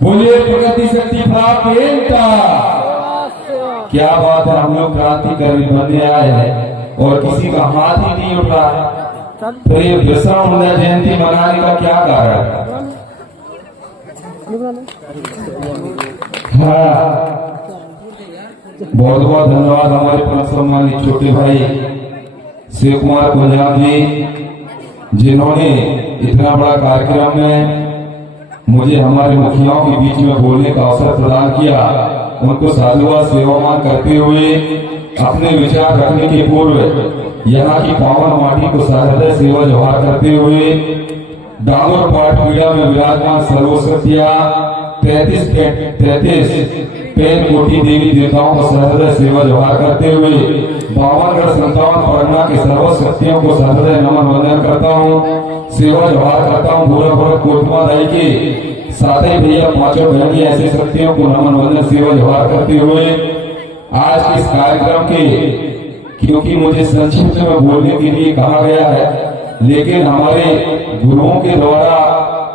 बोलिए प्रगति शक्ति प्राप्त का क्या बात है। हम लोग क्रांतिकारी बनने आए हैं और किसी का हाथ ही नहीं उठ रहा है, तो ये बिरसा मुंडा जयंती मनाने का क्या कारण है? हाँ, बहुत बहुत धन्यवाद हमारे परम सम्मानित छोटे भाई शिव कुमार पंजाब जी, जिन्होंने इतना बड़ा कार्यक्रम में मुझे हमारे मुखियाओं के बीच में बोलने का अवसर प्रदान किया। उनको साधुवाद सेवामान करते हुए अपने विचार रखने के पूर्व यहाँ की पावन माटी को सहृदय सेवा जोहार करते हुए डांगोर पाठ पीड़ा में विराजमान सर्वशक्तिया 33 पेन कोटि देवी देवताओं को सहृदय सेवा जोहार करते हुए 52 संतावन परगना के सर्वशक्तियों को सहृदय नमन वंदन करता हूँ, सेवा जोहार करता हूँ। पूरा पूरा कोटमा दाई के साथ ही भैया पांचों बहनी ऐसे शक्तियों को नमन वंदन सेवा जोहार करते हुए आज के इस कार्यक्रम के, क्योंकि मुझे संक्षिप्त में बोलने के लिए कहा गया है, लेकिन हमारे गुरुओं के द्वारा,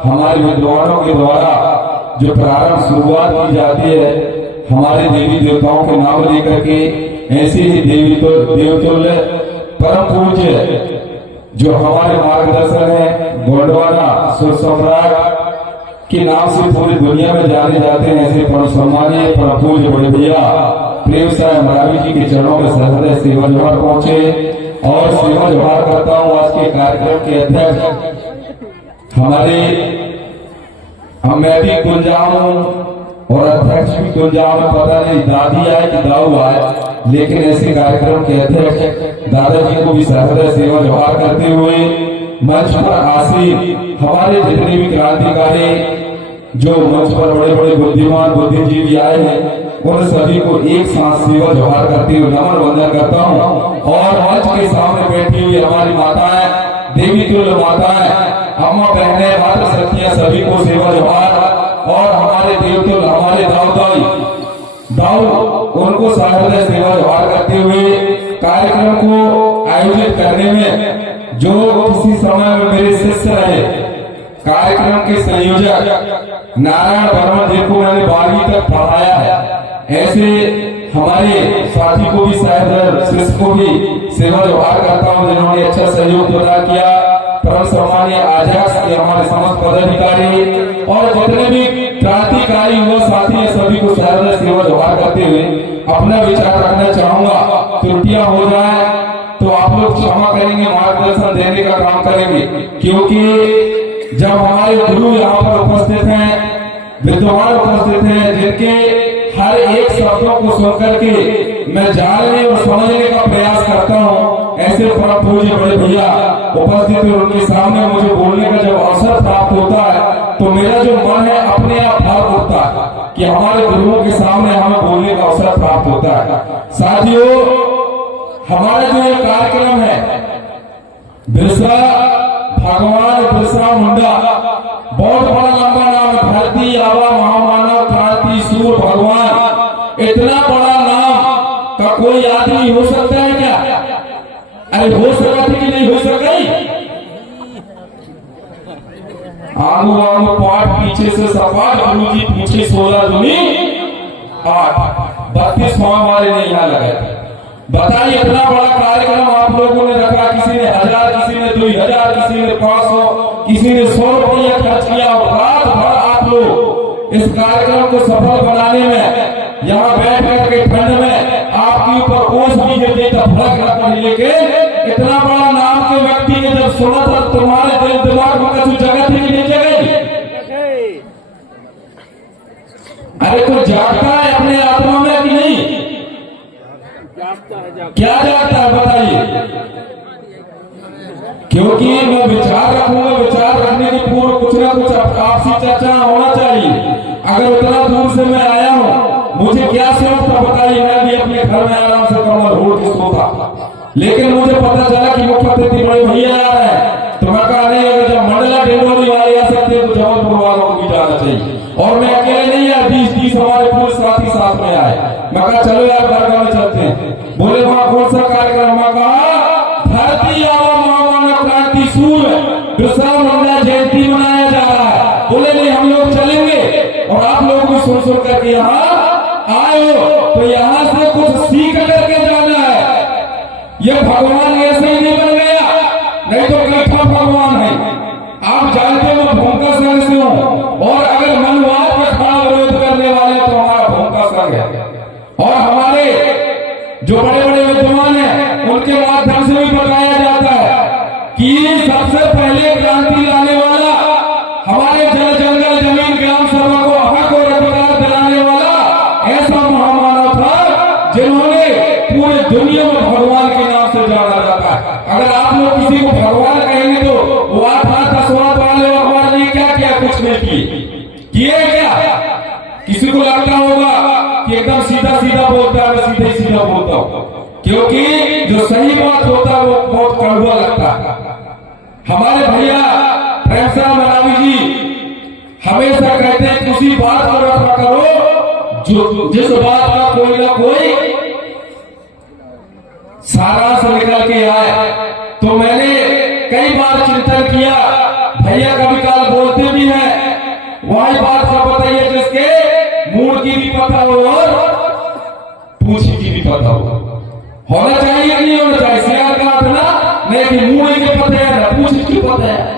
हमारे विद्वानों के द्वारा जो प्रारंभ शुरुआत की जाती है हमारे देवी देवताओं के नाम लेकर के, ऐसे ही देवतुल्य परम पूज्य जो हमारे मार्गदर्शन है गोंडवाना सुर सम्राट के नाम से पूरी दुनिया में जाने जाते हैं, ऐसे परम सम्मानीय परम पूज्य बड़े भैया प्रेम साहब महाराज जी के चरणों में सहृदय सेवा जोहार पहुंचे और सेवा जोहार करता हूँ। आज के कार्यक्रम के अध्यक्ष हमारे, मैं भी गुंजाम हूँ और अध्यक्ष भी गुंजाम है, पता नहीं दादी आए कि दाऊ आए, लेकिन ऐसे कार्यक्रम के अध्यक्ष दादाजी को भी सहृदय सेवा जोहार करते हुए मंच पर आसीन हमारे जितने भी क्रांतिकारी जो मंच पर बड़े बड़े बुद्धिमान बुद्धिजीवी आए हैं, उन सभी को एक साथ सेवा जोहार करते हुए नमन वंदन करता हूँ। और मंच के सामने बैठी हुई हमारी माताएं, देवी तुल्य माताएं, अम्मा बहने, माता शक्तियां, सभी को सेवा जोहार। और हमारे देवतुल्य हमारे दाऊ उनको सहृदय सेवा जोहार करते हुए कार्यक्रम को आयोजित करने में जो किसी समय में मेरे शिष्य रहे, कार्यक्रम के संयोजक नारायण वर्मा जी को मैंने 12वीं तक पढ़ाया है, ऐसे हमारे साथी को भी सहृदय शिष्य को भी सेवा जोहार करता हूँ, जिन्होंने अच्छा सहयोग प्रदान किया। परम सम्मानीय अध्यक्ष के हमारे समस्त पदाधिकारी और जितने भी क्रांतिकारी युवा साथी है, सभी को सहृदय सेवा जोहार करते हुए अपना विचार रखना चाहूंगा। त्रुटियां हो जाए तो आप लोग क्षमा करेंगे, मार्गदर्शन देने का काम करेंगे, क्योंकि जब हमारे गुरु यहाँ पर उपस्थित हैं, विद्वान उपस्थित हैं, जिनके हर एक शब्दों को सुनकर के मैं जानने और समझने का प्रयास करता हूँ, ऐसे परम पूज्य बड़े भैया उपस्थित है, उनके सामने मुझे बोलने का जब अवसर प्राप्त होता है तो मेरा जो मन है अपने आप भाव होता है कि हमारे गुरुओं के सामने हमें बोलने का अवसर प्राप्त होता है। साथियों, हमारा जो ये कार्यक्रम है बिरसा भगवान बिरसा मुंडा, बहुत बड़ा लंबा नाम है, धरती आवा महामानव क्रांति सूर भगवान, इतना बड़ा नाम का कोई आदमी हो सकता है क्या? अरे हो सका थी कि नहीं हो सकी? आगू आगू पाठ पीछे से सपाट, गुरु जी पूछे 16 दूनी 8, 32 हमारे ने यहाँ लगाए। बताइए, इतना बड़ा कार्यक्रम आप लोगों ने रखा, किसी ने 1000, किसी ने 2000, किसी ने 500, किसी ने 100 रुपया खर्च किया, और रात भर आप लोग इस कार्यक्रम को सफल बनाने में यहाँ बैठ करके ठंड में आपके ऊपर ओस भी गिरती तब फर्क न पड़े, लेकिन इतना बड़ा नाम के व्यक्ति ने जब सुना था तुम्हारे दिल दिमाग में कुछ जगह थी कि नहीं जगह? अरे कोई जागता है अपने आत्मा में कि नहीं? क्या जागता है बताइए? क्योंकि मैं विचार रखूंगा, विचार रखने के पूर्व कुछ ना कुछ आपसी चर्चा होना चाहिए। अगर इतना दूर से मैं आया हूँ, मुझे क्या शौक था बताइए? मैं भी अपने घर में आराम से कमर ओढ़ के सोता, लेकिन मुझे पता चला कि मुख्य अतिथि बड़े भैया आ रहे हैं, तो मैं कहा नहीं, अगर जब मंडला डेंगोरी वाले आ सकते हैं तो जबलपुर वालों को भी जाना चाहिए। और मैं अकेले नहीं आया, 20 हमारे पूरे साथी साथ में आए। मैं कहा चलो यार दरगाह में चलते हैं। बोले वहां कौन सा कार्यक्रम? मैं कहा धरती आवा महामानव क्रांति सूर बिरसा मुंडा जयंती मना ये भगवान ऐसे ही नहीं बन गया, नहीं तो कैठा भगवान है। आप जानते हो भूमिका संघ से हूं, और अगर मनवाद में खड़ा विरोध करने वाले तो हमारा भूमिका संघ है। और हमारे जो बड़े बड़े विद्वान हैं उनके माध्यम से भी बताया जाता है कि सबसे पहले क्रांति लाने वाला हमारे जल जंगल जमीन ग्राम सभा को हक और अधिकार दिलाने वाला ऐसा महामानव था जिन्होंने पूरे दुनिया में भगवान के नाम से जाना जाता है। अगर आप लोग किसी को भगवान कहेंगे तो वो दसवां वाले भगवान ने क्या किया, कुछ नहीं किए क्या? किसी को लगता होगा कि एकदम सीधा सीधा बोलता है, मैं सीधे सीधा बोलता हूं, क्योंकि जो सही बात होता है वो बहुत कड़वा लगता है। हमारे भैया प्रेमसाह मरावी जी हमेशा कहते हैं कि उसी बात को रखा करो जो जिस बात का कोई ना कोई सारांश निकल के आए। तो मैंने कई बार चिंतन किया, भैया कभी काल बोलते भी हैं वही बात का बताइए जिसके मूड की भी पता हो और पूछी की भी पता हो। होना चाहिए कि नहीं होना चाहिए? सियार का अर्थ ना नहीं कि मूड के पता है ना पूछ की पता है।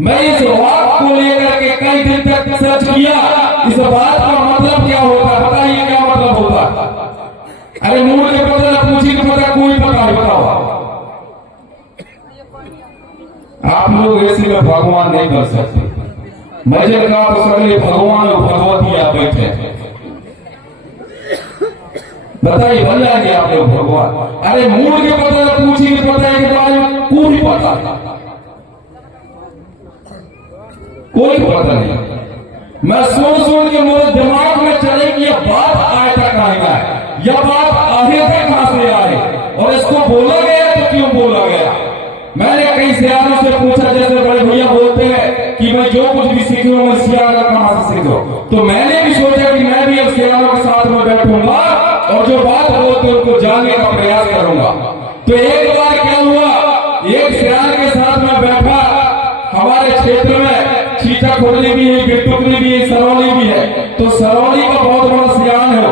मैं इस बात को लेकर के कई दिन तक सर्च किया, इस बात का मतलब क्या होता है, बताइए क्या मतलब होता है? अरे मूड के पता ना पूछी के पता, कोई पता नहीं, बताओ। आप लोग ऐसे में भगवान नहीं कर सकते। मैं जब कहा तो सगले भगवान और भगवती आप बैठे, बताइए बन जाएंगे आप लोग भगवान? अरे मूड के पता है, पूछी के पता है के बारे में कोई पता नहीं, कोई पता नहीं। मैं सोच के मेरे दिमाग में चले कि यह बात आए तक आएगा, यह बात आगे तक कहां से आए और इसको बोला गया तो क्यों बोला गया। मैंने कई सियारों से पूछा, जैसे बड़े भैया बोलते हैं कि मैं जो कुछ भी सीखूं मैं सियारा कहां से सीखूं, तो मैंने भी सोचा कि मैं भी अब सियारों के साथ में बैठूंगा और जो बात बोलते उनको जानने का प्रयास करूंगा। तो एक बार क्या हुआ, एक सियार के साथ में बैठा, हमारे क्षेत्र में चीटा खोडली भी है, गिट्टुकली भी है, सरौली भी है। तो सरौली का बहुत बड़ा सियान है,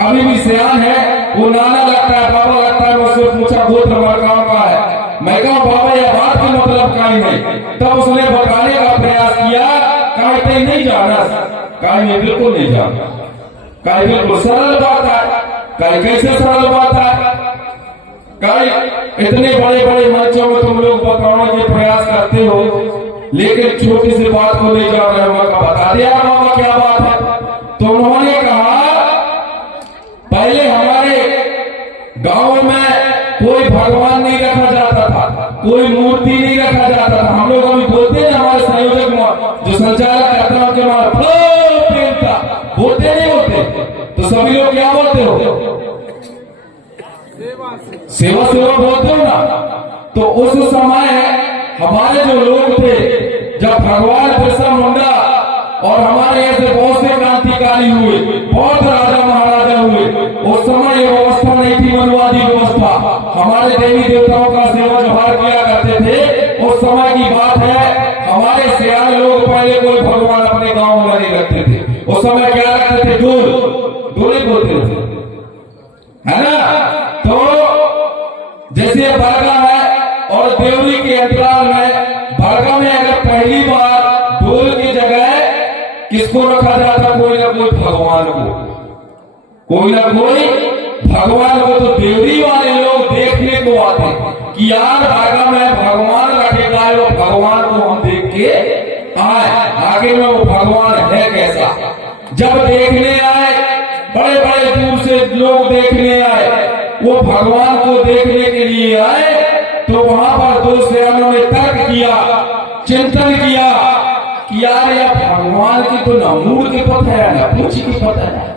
अभी भी सियान है, वो नाना लगता है, बाबा लगता है। मुझसे पूछा गोत्र मरकाम का है, मैं कहा बाबा यह बात का मतलब काई नहीं। तब उसने बताने का प्रयास किया, कहीं नहीं जाना, कहीं बिल्कुल नहीं जाना, कहीं बिल्कुल सरल बात है, कहीं कैसे सरल बात है, कहीं इतने बड़े बड़े मंचों में तुम लोग बताने के प्रयास करते हो, लेकिन छोटी सी बात को ले जा रहे हो। बता दिया बाबा क्या बात है। तो उन्होंने कहा पहले हमारे गांव में कोई भगवान नहीं रखा जाता था, कोई मूर्ति नहीं रखा जाता था। हम लोग अभी बोलते हैं, हमारे संयोजक जो संचालक करता है उनके मार बोलते नहीं होते, तो सभी लोग क्या बोलते हो? सेवा सेवा बोलते हो ना। तो उस समय हमारे जो लोग थे, जब भगवान बिरसा मुंडा और हमारे ऐसे बहुत से क्रांतिकारी हुए, बहुत राजा महाराजा हुए, उस समय ये व्यवस्था नहीं थी, मनुवादी व्यवस्था। हमारे देवी देवताओं का सेवा जोहार किया करते थे। उस समय की बात है, हमारे सियार लोग पहले कोई भगवान अपने गांव में नहीं रखते थे। उस समय क्या रखते थे? डोली बोलते थे, है ना। तो जैसे बरगा है और देवरी के अंतराल में, बरगा में अगर पहली बार डोल की जगह किसको रखा जाता? कोई ना कोई भगवान को, कोई ना कोई भगवान को। तो देवरी वाले लोग देखने को आते कि यार बरगा में भगवान रखेगा, वो भगवान को हम देख के आए, आगे में वो भगवान है कैसा। जब देखने आए, बड़े बड़े दूर से लोग देखने आए, वो भगवान को देखने के लिए आए, तो वहां पर दो सियानों ने तर्क किया, चिंतन किया कि यार यह भगवान की तो ना मूड की पता है ना पूछी की पता है।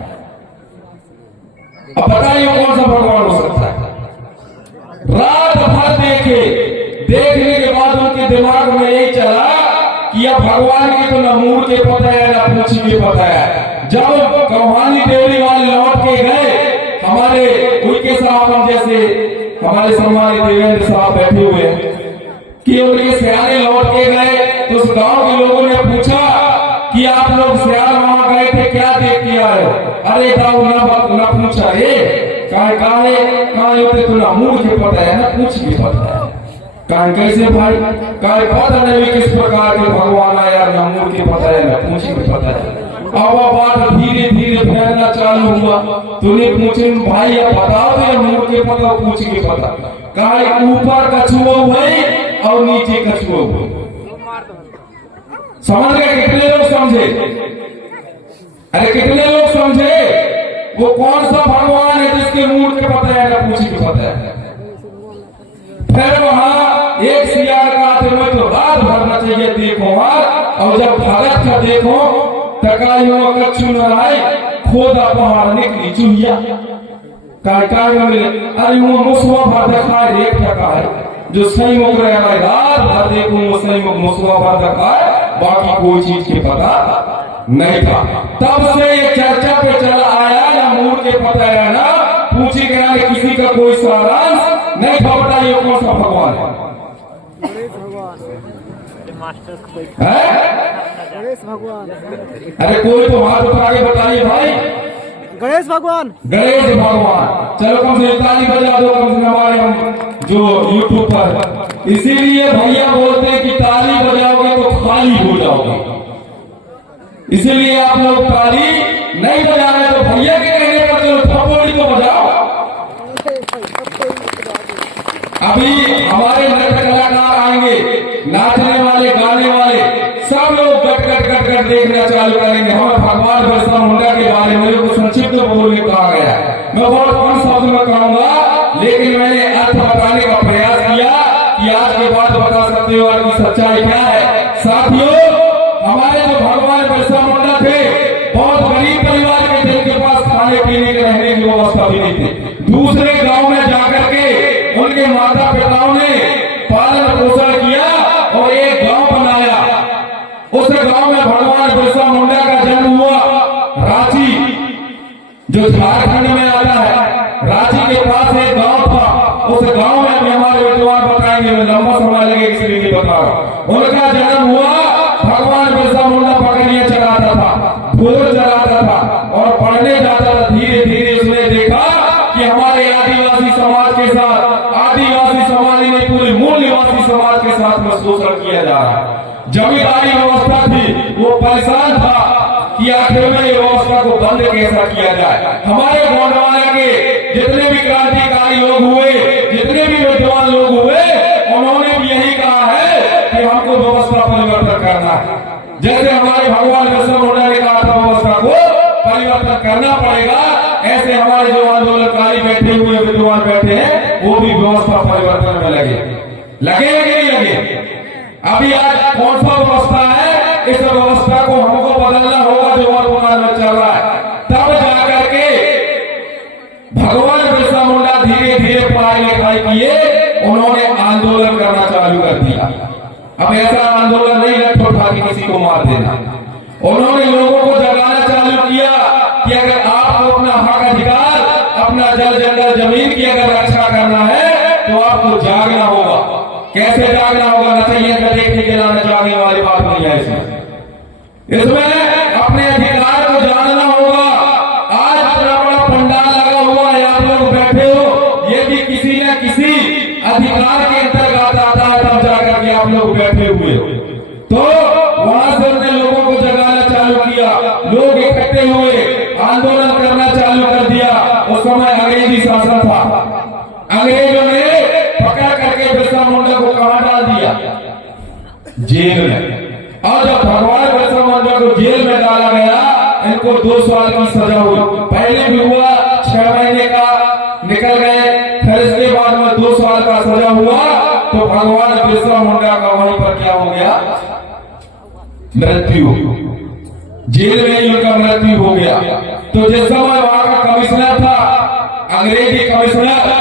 अब बताइए कौन सा भगवान हो सकता है? रात भर देखे, देखने के बाद उनके दिमाग में यही चला कि यह भगवान की तो ना मूड के पता है ना पूछी की पता है। जब कहानी देवरी वाले लौट के गए, हमारे उनके साहब जैसे हमारे सम्मानित देवेंद्र साहब बैठे हुए हैं कि उनके सियाने लौट के गए, तो उस गांव के लोगों ने पूछा कि आप लोग सियार वहां गए थे, क्या देख के आए हो? अरे दाऊ ना पूछा रे, काहे काहे काहे होते तो ना मूड के पता है ना कुछ भी पता है काहे कैसे भाई काहे पता नहीं किस प्रकार के भगवान है यार ना मूड के पता है ना कुछ भी पता है। अब बात धीरे धीरे फैलना चालू हुआ तूने पूछे भाई या बताओ या मूड के पता कुछ के पता काहे ऊपर कछुआ हुए और नीचे कछुआ हुए समझ गए कितने लोग समझे? अरे कितने लोग समझे? वो कौन सा भगवान है जिसके मूड के पता है ना पूछी के पता है? फिर वहां एक सियार का तुम्हें तो रात भरना चाहिए देखो और जब भारत का देखो तकाइयों कच्छु नाराय खोदा पहाड़ निकली चुहिया काय मिले अरे वो मुसवा भर दिखाए एक टका है जो सही मुख रहा रात भर देखो वो सही मुसवा भर दिखाए बाकी कोई चीज के पता नहीं था। तब से ये चर्चा पे चला आया ना मूड के पता है ना पूछे गया किसी का कोई सारांश नहीं था। बताइए कौन सा भगवान है? गणेश भगवान। अरे कोई तो हाथ उठा के बताइए भाई। गणेश भगवान। गणेश भगवान। चलो कम से ताली बजा दो कम से हमारे जो यूट्यूब पर। इसीलिए भैया बोलते हैं कि ताली बजाओगे तो खाली हो जाओगे, इसीलिए आप लोग ताली नहीं बजा रहे तो भैया के कहने पर चलो थप्पड़ी तो बजाओ। अभी हमारे नृत्य कलाकार आएंगे, नाचने वाले गाने वाले सब लोग गट देखना चालू करेंगे। हमें भगवान बिरसा मुंडा के बारे में कुछ संक्षिप्त बोलने कहा गया। मैं बहुत कम शब्द में कहूंगा लेकिन मैंने अर्थ बताने का प्रयास किया कि आज के बाद बता सकते हो आपकी सच्चाई क्या है। साथियों हमारे जो भगवान बिरसा मुंडा थे बहुत गरीब परिवार के थे, उनके पास खाने पीने के रहने की व्यवस्था भी नहीं थी। दूसरे गांव में जाकर के उनके माता पिताओं ने पालन पोषण किया और एक गांव बनाया। उस गांव में भगवान बिरसा मुंडा का जन्म हुआ। रांची जो झारखंड में आता है, रांची के पास एक गांव था। उस गांव में भी हमारे विद्वान बताएंगे, मैं लंबा समय लगे इसलिए नहीं बता रहा। उनका जन्म हुआ, भगवान बिरसा मुंडा पकड़िया चलाता था, फूल चलाता था और पढ़ने जाता था। धीरे धीरे उसने देखा कि हमारे आदिवासी समाज के साथ, आदिवासी समाज नहीं पूरे मूल निवासी समाज के साथ में शोषण किया जा रहा है। जमींदारी व्यवस्था थी, वो परेशान था कि आखिर में ये व्यवस्था को बंद कैसा किया जाए। हमारे गोंडवाना के जितने भी क्रांतिकारी लोग हुए, जितने भी विद्वान लोग हुए, उन्होंने भी यही कहा है कि हमको व्यवस्था परिवर्तन करना है। जैसे हमारे भगवान बिरसा मुंडा ने कहा था व्यवस्था को परिवर्तन करना पड़ेगा, ऐसे हमारे जो आंदोलनकारी बैठे हुए विद्वान बैठे हैं वो भी व्यवस्था परिवर्तन में लगे लगे। अभी आज कौन सा व्यवस्था है, इस व्यवस्था को हमको बदलना होगा जो वर्तमान में चल रहा है। तब जाकर के भगवान बिरसा मुंडा धीरे धीरे पढ़ाई लिखाई किए, उन्होंने आंदोलन करना चालू कर दिया। अब ऐसा आंदोलन नहीं लठ उठा के किसी को मार देना। उन्होंने लोगों को जगाना चालू किया कि अगर आपको अपना हक अधिकार, अपना जल जंगल जमीन की अगर रक्षा करना है तो आपको जागना होगा। कैसे जागना होगा? नचैया का देख के जलाना जागने वाली बात नहीं है इसमें अपने अधिकार को जानना होगा। आज इतना बड़ा पंडाल लगा हुआ है, आप लोग बैठे हो, ये भी किसी न किसी अधिकार के अंतर्गत आता है, तब जाकर के आप लोग बैठे हुए हो। तो वहां से उन्होंने लोगों को जगाना चालू किया, लोग इकट्ठे हुए, आंदोलन करना चालू कर दिया। उस समय अंग्रेजी शासन था, अंग्रेजों ने पकड़ करके बिरसा मुंडा को कहां डाल दिया? जेल में। और जब भगवान बिरसा मुंडा को जेल में डाला गया, इनको 2 साल की सजा हुई। पहले भी हुआ 6 महीने का, निकल गए, फिर इसके बाद में 2 साल का सजा हुआ। तो भगवान बिरसा मुंडा का वहीं पर क्या हो गया? मृत्यु। जेल में ही उनका मृत्यु हो गया। तो जिस समय वहां का कमिश्नर था, अंग्रेजी कमिश्नर,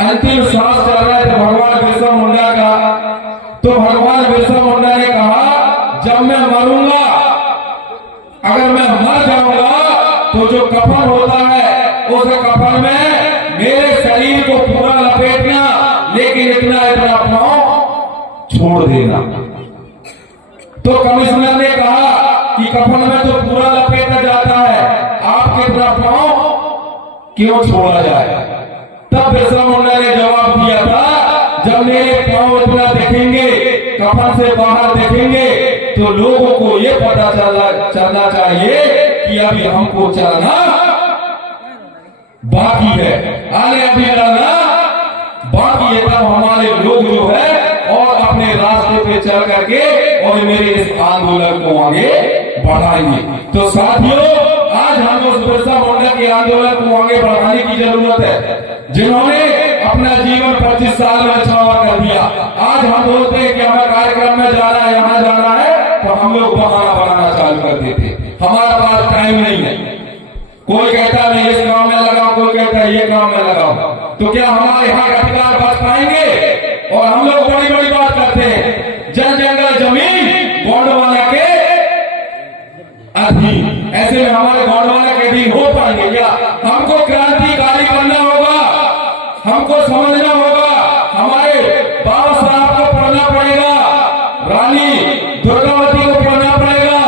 अंतिम सांस चल रहा है भगवान बिरसा मुंडा का, तो भगवान बिरसा मुंडा ने कहा जब मैं मरूंगा, अगर मैं मर जाऊंगा तो जो कफन होता है उस कफन में मेरे शरीर को पूरा लपेटना, लेकिन इतना पांव छोड़ देना। तो कमिश्नर ने कहा कि कफन में तो पूरा लपेटा जाता है, आप कितना पांव क्यों छोड़ा जाए। तब बिरसा मुंडा ने जवाब दिया था, जब मेरे पांव इतना देखेंगे, कफन से बाहर देखेंगे, तो लोगों को ये पता चलना चाहिए कि अभी हमको चलना बाकी है, आगे अभी चलना बाकी है। तब हमारे लोग जो है और अपने रास्ते पे चल करके और मेरे इस आंदोलन को आगे बढ़ाएंगे। तो साथियों, आज हम उस बिरसा मुंडा के आंदोलन को आगे बढ़ाने की जरूरत है, जिन्होंने अपना जीवन 25 साल में न्यौछावर कर दिया। आज हम बोलते हैं कि हमें कार्यक्रम में जाना है, यहाँ जाना है, तो हम लोग बहाना बनाना चालू कर देते। हमारे पास टाइम नहीं है। कोई कहता है मैं इस गांव में लगाओ, कोई कहता है ये गांव में लगाओ। तो क्या हमारे यहाँ अधिकार बच पाएंगे? और हम लोग बड़ी बड़ी बात करते हैं, जन जंगल जमीन गोंडवाना के अधीन। ऐसे में हमारे गोंडवाना के अधीन हो पाएंगे क्या? हमको क्रांतिकारी बनना होगा, हमको समझना होगा, हमारे बाबा साहब को पढ़ना पड़ेगा, रानी दुर्गावती को पढ़ना पड़ेगा,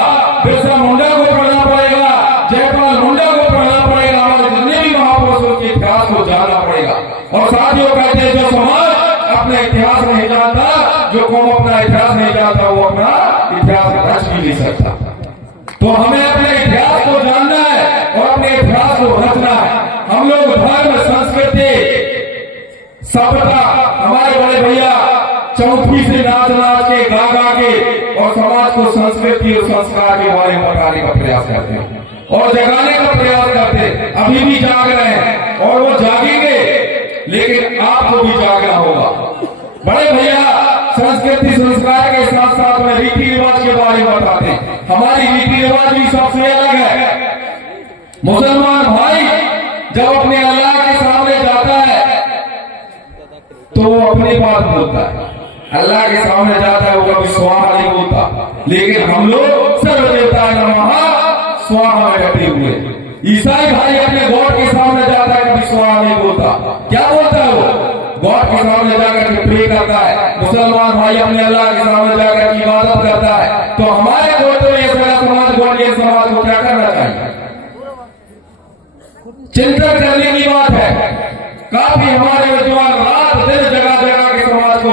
बिरसा मुंडा को पढ़ना पड़ेगा, जयपाल मुंडा को पढ़ना पड़ेगा, हमारे जितने भी महापुरुषों के इतिहास को जानना पड़ेगा। और साथियों, कहते हैं जो समाज अपना इतिहास नहीं जानता, जो कौम अपना इतिहास नहीं जानता, वो अपना इतिहास रच भी नहीं सकता। तो हमें अपने इतिहास को जानना है और अपने इतिहास को रचना है। हम लोग धर्म, संस्कृति, सभ्यता, हमारे बड़े भैया चौथी से नाच नाच के, गा गा के और समाज को संस्कृति और संस्कार के बारे में बताने का प्रयास करते हैं और जगाने का प्रयास करते हैं। अभी भी जाग रहे हैं और वो जागेंगे, लेकिन आपको भी जागना होगा। बड़े भैया संस्कृति संस्कार के साथ साथ में रीति रिवाज के बारे में बताते हैं। हमारी रीति रिवाज भी सबसे अलग है। मुसलमान भाई जब अपने अल्लाह के सामने जाता है तो वो अपनी बात बोलता है, अल्लाह के सामने जाता है वो कभी स्वाहा नहीं बोलता। लेकिन हम लोग सर्वदेवताय नमः स्वाहा में डटे हुए। ईसाई भाई अपने गॉड के सामने जाता है, कभी स्वाहा नहीं बोलता। क्या बोलता है वो? गॉड के सामने जाकर के प्रे करता है। मुसलमान भाई अपने अल्लाह के सामने जाकर के इबादत करता है। तो हमारे गॉड तो ये सारा समाज, गॉड ये समाज को क्या करना चाहिए? चिंतन करने की बात है। काफी हमारे विद्वान रात दिन जगह जगह के समाज को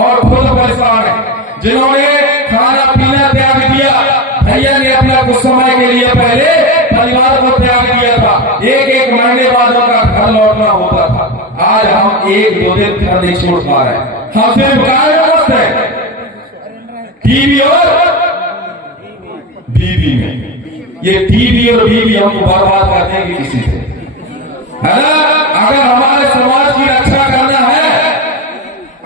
और खुद परेशान है, जिन्होंने खाना पीना त्याग दिया। भैया ने अपना कुछ समय के लिए पहले परिवार को त्याग दिया था, एक एक महीने बाद उनका घर लौटना होता था। आज हम एक दो दिन घर नहीं छोड़ पा रहे हैं। हम सिर्फ काय मस्त है टीवी और बीवी में। ये टीवी और बीवी हमको बर्बाद कर देंगे किसी से, है ना? अगर हमारे समाज की रक्षा करना है,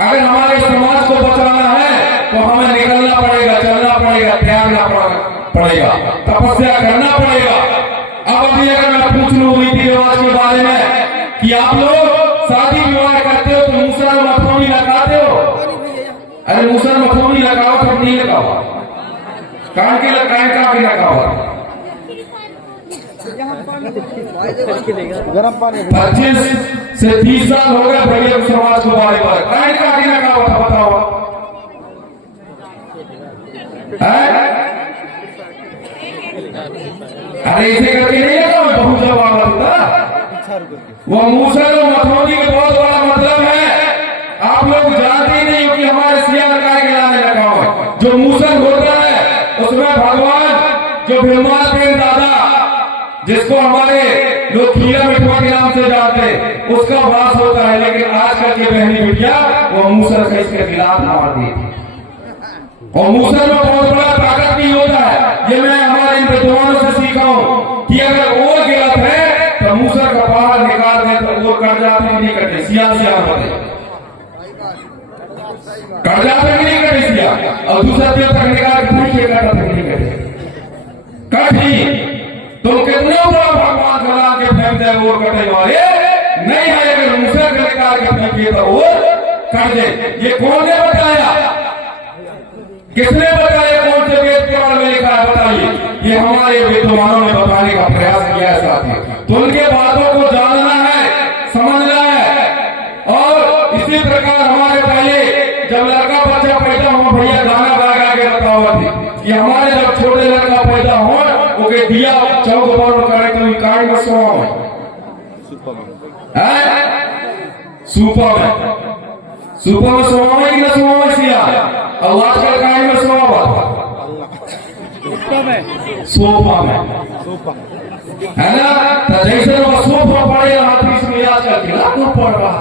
अगर हमारे समाज को बचाना है, तो हमें निकलना पड़ेगा, चलना पड़ेगा, त्यागना पड़ेगा, तपस्या करना पड़ेगा। अब अभी अगर मैं पूछ लूं रीति रिवाज के बारे में कि आप लोग शादी विवाह करते हो तो मूसल मथौनी लगाते हो? अरे मूसल मथौनी लगाओ तो नहीं लगाओ, कान के लगाओ। 25 से 30 साल हो गए भैया समाज को बारे बार काहे का आगे लगा हुआ था, बताओ अरे इसे करके नहीं लगा, बहुत जवाब था। वो मूसल और मथौनी का बहुत बड़ा मतलब है। आप लोग जानते ही नहीं हो कि हमारे सियार काय के लाने लगा हुआ। जो मूसल होता है उसमें भगवान जो भीमाल देव दादा, जिसको हमारे लोग खीरा मिठवा के नाम से जानते, उसका वास होता है। लेकिन आजकल की बहनी बिटिया वो मूसल से इसके खिलाफ मार दी। और मूसल में बहुत बड़ा ताकत भी होता है। ये मैं हमारे इन विद्वानों से सीखा हूं कि अगर ओर गिरत है तो मूसल का बाहर निकाल दे तो वो कट जाते नहीं कटे, सियार बने कट जाते नहीं कटे सियार, और दूसरा देर तक निकाल के कटा तक नहीं कटे कट। तो कितने बड़ा भगवान खड़ा के फेंक दे वो कटे वाले नहीं है। अगर मूसल के निकाल के फेंकिए तो वो कट दे। ये कौन ने बताया? किसने बताया? कौन से वेद पुराण में लिखा है? बताइए। ये हमारे विद्वानों ने बताने का प्रयास किया है साथियों। तो उनके बातों को जानना है, समझना है। और इसी प्रकार हमारे पहले जब लड़का बच्चा पैदा हुआ, भैया गाना गा के बता हुआ थी कि हमारे जब छोटे लड़का पैदा हो वो के दिया चौक पर करे तो काट में सो सूपा में सोमा में कि ना सोमा में सिया और आजकल काय में सोमा हुआ सोफा में है ना। तो जैसे वो सोफा पड़े हाथ में आजकल के लागू पड़ रहा।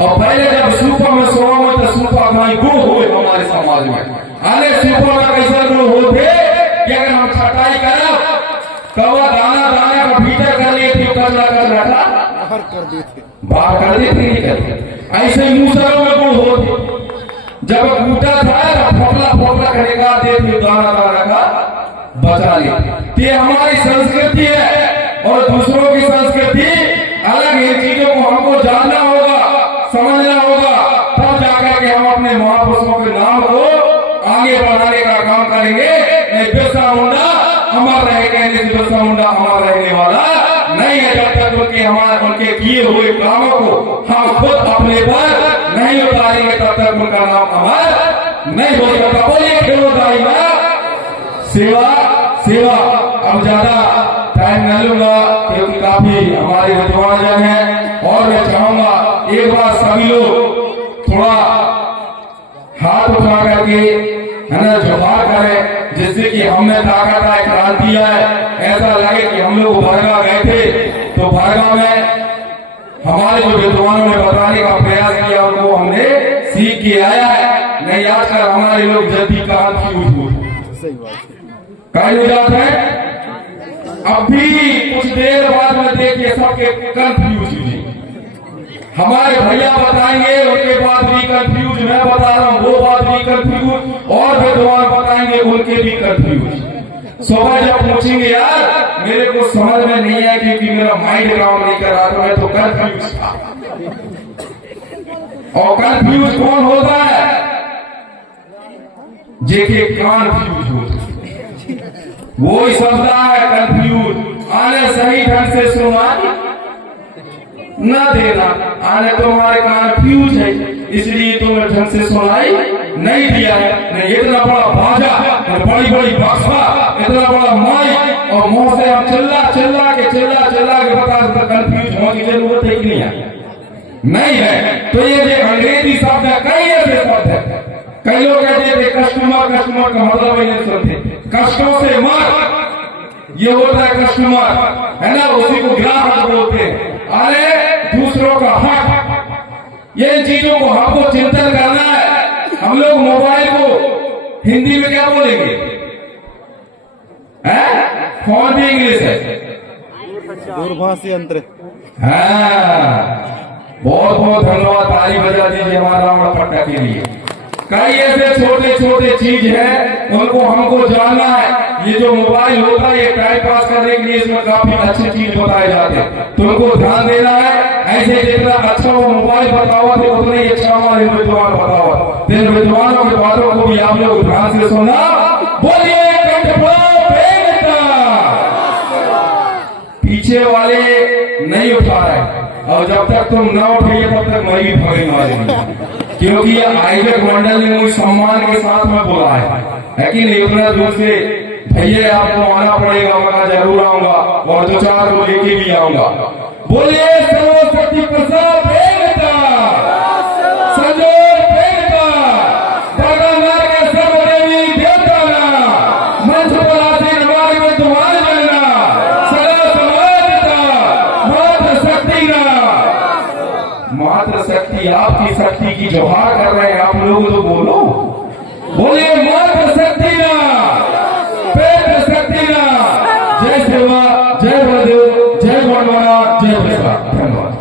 और पहले जब सूपा में सोमा में तो सूपा में गुण हुए हमारे समाज में। अरे सूपा में कैसे गुण होते कि अगर हम छटाई करें तो वह दाना दाना का भीतर कर लिए थे कर रखा बाहर कर देते नहीं करते। ऐसे मूसलों में गुण होते जब कूटा था फोटला फोटला करेगा देते दाना दाना का बचा ले। ये हमारी संस्कृति है और दूसरों की संस्कृति अलग। इन चीजों को हमको जानना होगा समझना होगा तब जाकर के हम अपने महापुरुषों के नाम को आगे बढ़ाने का काम करेंगे। बिरसा मुंडा अमर रहेंगे, बिरसा मुंडा अमर रहने वाला नहीं है जब तक उनके किए हुए कामों को हम खुद अपने पर नहीं उतारेंगे तब तक उनका नाम अमर नहीं हो सकता। बोलिए खेलोदाई सेवा सेवा। अब ज्यादा टाइम न लूंगा क्योंकि काफी हमारे विद्वान जन हैं और मैं चाहूंगा एक बार सभी लोग थोड़ा हाथ उठा करके है ना जोहार करें जिससे कि हमने ताकत है क्रांति है। ऐसा लगे कि हम लोग भरगा गए थे तो भरगा में हमारे जो विद्वानों ने बताने का प्रयास किया उनको हमने सीख के आया है। नहीं आजकल हमारे लोग जल्दी कंफ्यूज हो जाते हैं। अब भी कुछ देर बाद में देखिए सबके कंफ्यूज हुए। हमारे भैया बताएंगे उनके बाद भी कंफ्यूज, मैं बता रहा हूँ वो बात भी कंफ्यूज और विद्वान बताएंगे उनके भी कंफ्यूज। सुबह जब पूछेंगे यार मेरे को समझ में नहीं है क्योंकि मेरा माइंड काम नहीं कर रहा था मैं तो कंफ्यूज था। और कंफ्यूज कौन होता है? जेके कंफ्यूज होता वो ही समझता है कंफ्यूज। आने सही ढंग से सुना न देना आने तुम्हारे कंफ्यूज है इसलिए तुम्हें ढंग से सुनाई नहीं दिया है। नहीं इतना बड़ा बाजा बड़ी बड़ी बक्सा इतना बड़ा माइक और मुंह से हम चिल्ला चिल्ला के बता कंफ्यूज होने की जरूरत है कि नहीं है। तो ये जो अंग्रेजी शब्द है कई ऐसे शब्द है। कई लोग कहते थे कस्टमर का मतलब नहीं सुनते कष्टों से मत ये होता है कस्टमर है ना उसी को ग्राहक बोलते हैं। अरे दूसरों का हक ये चीजों को हमको चिंतन करना है। हम लोग मोबाइल को हिंदी में क्या बोलेंगे फोन भी इंग्लिश है दूरभाषी यंत्र। हाँ बहुत बहुत धन्यवाद ताली बजा दीजिए हमारा रावण पट्टा के लिए। कई ऐसे छोटे छोटे चीज है उनको हमको जानना है। ये जो मोबाइल होता है ये टाइम पास करने के लिए इसमें काफी अच्छी चीज बताए जाते हैं तो उनको ध्यान देना है। ऐसे जितना अच्छा वो मोबाइल बताओ थे उतना ही अच्छा हमारे विद्वान बताओ। इन विद्वानों की बातों को भी आप लोग ध्यान से सुनना। बोलिए पीछे वाले नहीं उठा रहे और जब तक तुम न उठिए तब तक मैं भी भगने वाले क्योंकि ये आयोजक मंडल ने मुझे सम्मान के साथ में बोला है कि नहीं उतना दूर से भैया आपको आना पड़ेगा। मैं जरूर आऊंगा और दो चार को लेके भी आऊंगा। बोलिए सरस्वती प्रसाद मात्र शक्ति आपकी शक्ति की जोहार कर रहे हैं आप लोग तो बोलो। बोलिए मात्र शक्ति ना पेट शक्ति ना। जय सेवा जय बलदेव जय गणवाना जय प्रसाद। धन्यवाद।